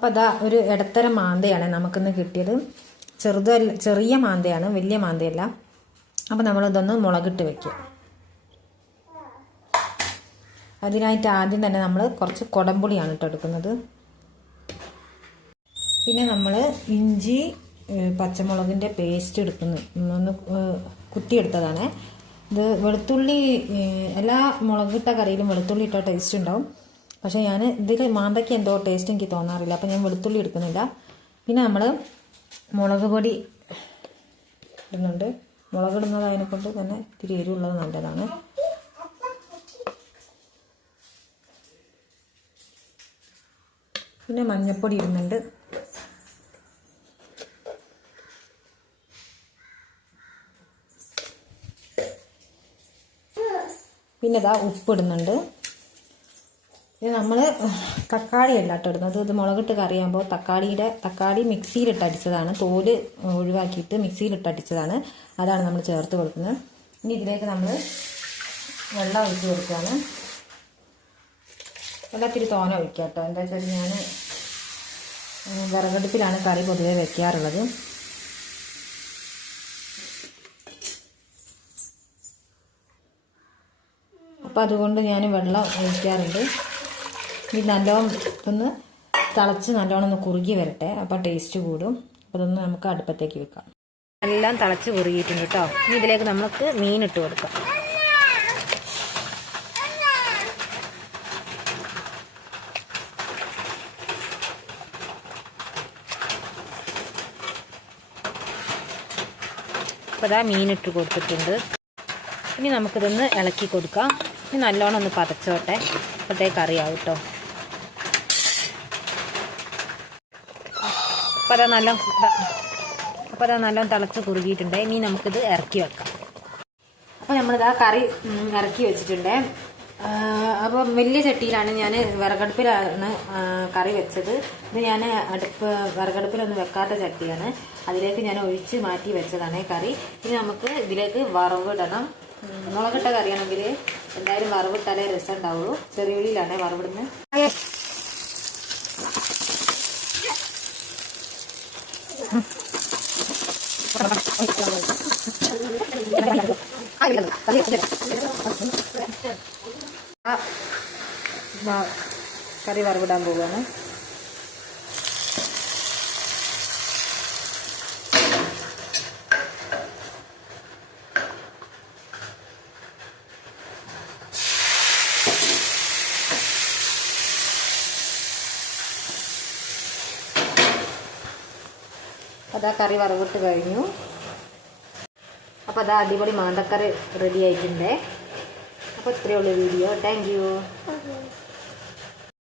അപ്പോൾ അതാ ഒരു ഇടത്തരം മാന്തയാണ് നമുക്കിന്ന് കിട്ടിയത്. ചെറുതല്ല ചെറിയ മാന്തയാണ് വലിയ മാന്തയല്ല. അപ്പോൾ നമ്മളിതൊന്ന് മുളകിട്ട് വെക്കും അതിനായിട്ട് ആദ്യം തന്നെ നമ്മൾ കുറച്ച് കുടംപുളിയാണ് ഇട്ട് എടുക്കുന്നത്. പിന്നെ നമ്മൾ ഇഞ്ചി പച്ചമുളകിന്റെ പേസ്റ്റ് എടുക്കുന്നു. ഒന്ന് കുത്തിയെടുത്തതാണ്. ഇത് വെളുത്തുള്ളി എല്ലാ മുളകിട്ട കറിയിലും വെളുത്തുള്ളി ഇട്ട ടേസ്റ്റ് ഉണ്ടാവും. പക്ഷേ ഞാൻ ഇതിൽ മാന്തയ്ക്ക് എന്തോ ടേസ്റ്റ് എനിക്ക് തോന്നാറില്ല. അപ്പോൾ ഞാൻ വെളുത്തുള്ളി എടുക്കുന്നില്ല. പിന്നെ നമ്മൾ മുളക് പൊടി ഇടുന്നുണ്ട്. മുളക് ഇടുന്നത് കൊണ്ട് തന്നെ ഇത്തിരി എരിവുള്ളത് നല്ലതാണ്. പിന്നെ മഞ്ഞൾപ്പൊടി ഇടുന്നുണ്ട്. പിന്നെ ഇതാ ഉപ്പിടുന്നുണ്ട് ഇത് നമ്മൾ തക്കാളി അല്ല കേട്ടോ ഇടുന്നത് ഇത് മുളകിട്ട് കറിയാകുമ്പോൾ തക്കാളിയുടെ തക്കാളി മിക്സിയിലിട്ട് അടിച്ചതാണ്. തോൽ ഒഴിവാക്കിയിട്ട് മിക്സിയിലിട്ട് അടിച്ചതാണ്. അതാണ് നമ്മൾ ചേർത്ത് കൊടുക്കുന്നത്. ഇനി ഇതിലേക്ക് നമ്മൾ വെള്ളം ഒഴിച്ച് കൊടുക്കുകയാണ്. വെള്ളത്തിരി തോന ഒഴിക്കുക കേട്ടോ. എന്താ വെച്ചാൽ ഞാൻ വിറകടുപ്പിലാണ് കറി പൊതുവെ വെക്കാറുള്ളത്. അപ്പോൾ അതുകൊണ്ട് ഞാൻ വെള്ളം ഒഴിക്കാറുണ്ട്. ഇത് നല്ലോണം ഒന്ന് തിളച്ച് നല്ലോണം ഒന്ന് കുറുകി വരട്ടെ. അപ്പോൾ ടേസ്റ്റ് കൂടും. അപ്പോൾ അതൊന്ന് നമുക്ക് അടുപ്പത്തേക്ക് വെക്കാം. എല്ലാം തിളച്ച് കുറുകിയിട്ടുണ്ട് കേട്ടോ ഇനി ഇതിലേക്ക് നമുക്ക് മീൻ ഇട്ട് കൊടുക്കാം. അപ്പോൾ മീൻ ഇട്ട് കൊടുത്തിട്ടുണ്ട്. ഇനി നമുക്കിതൊന്ന് ഇളക്കി കൊടുക്കാം. ഇനി നല്ലോണം ഒന്ന് പതച്ചോട്ടെ. അപ്പോഴത്തേക്ക് അറിയാവും കേട്ടോ അപ്പോൾ അതാ നല്ല അപ്പോൾ നല്ല തിളച്ച് കുറുകിയിട്ടുണ്ട്. ഇനി നമുക്കിത് ഇറക്കി വെക്കാം. അപ്പോൾ നമ്മളിതാ കറി ഇറക്കി വെച്ചിട്ടുണ്ട്. അപ്പോൾ വലിയ ചട്ടിയിലാണ് ഞാൻ വിറകടുപ്പിലാണ് ആ, കറി വെച്ചത്. ഇത് ഞാൻ അടുപ്പ് വിറകടുപ്പിലൊന്നും വെക്കാത്ത ചട്ടിയാണ്. അതിലേക്ക് ഞാൻ ഒഴിച്ച് മാറ്റി വെച്ചതാണ് കറി. ഇനി നമുക്ക് ഇതിലേക്ക് വറവിടണം. മുളകിട്ട കറിയാണെങ്കിൽ എന്തായാലും വറവിട്ടാലേ രസം ഉണ്ടാവുള്ളൂ ചെറിയുള്ളിയിലാണ് വറവിടുന്നത് കറി വറവിടാൻ പോവുകയാണ് അതാ കറി വറവിട്ട് കഴിഞ്ഞു. അപ്പോൾ അതാ അടിപൊളി മാന്തക്കറി റെഡി ആയിട്ടുണ്ട്. അപ്പോൾ ഇത്രയേ ഉള്ളൂ വീഡിയോ താങ്ക്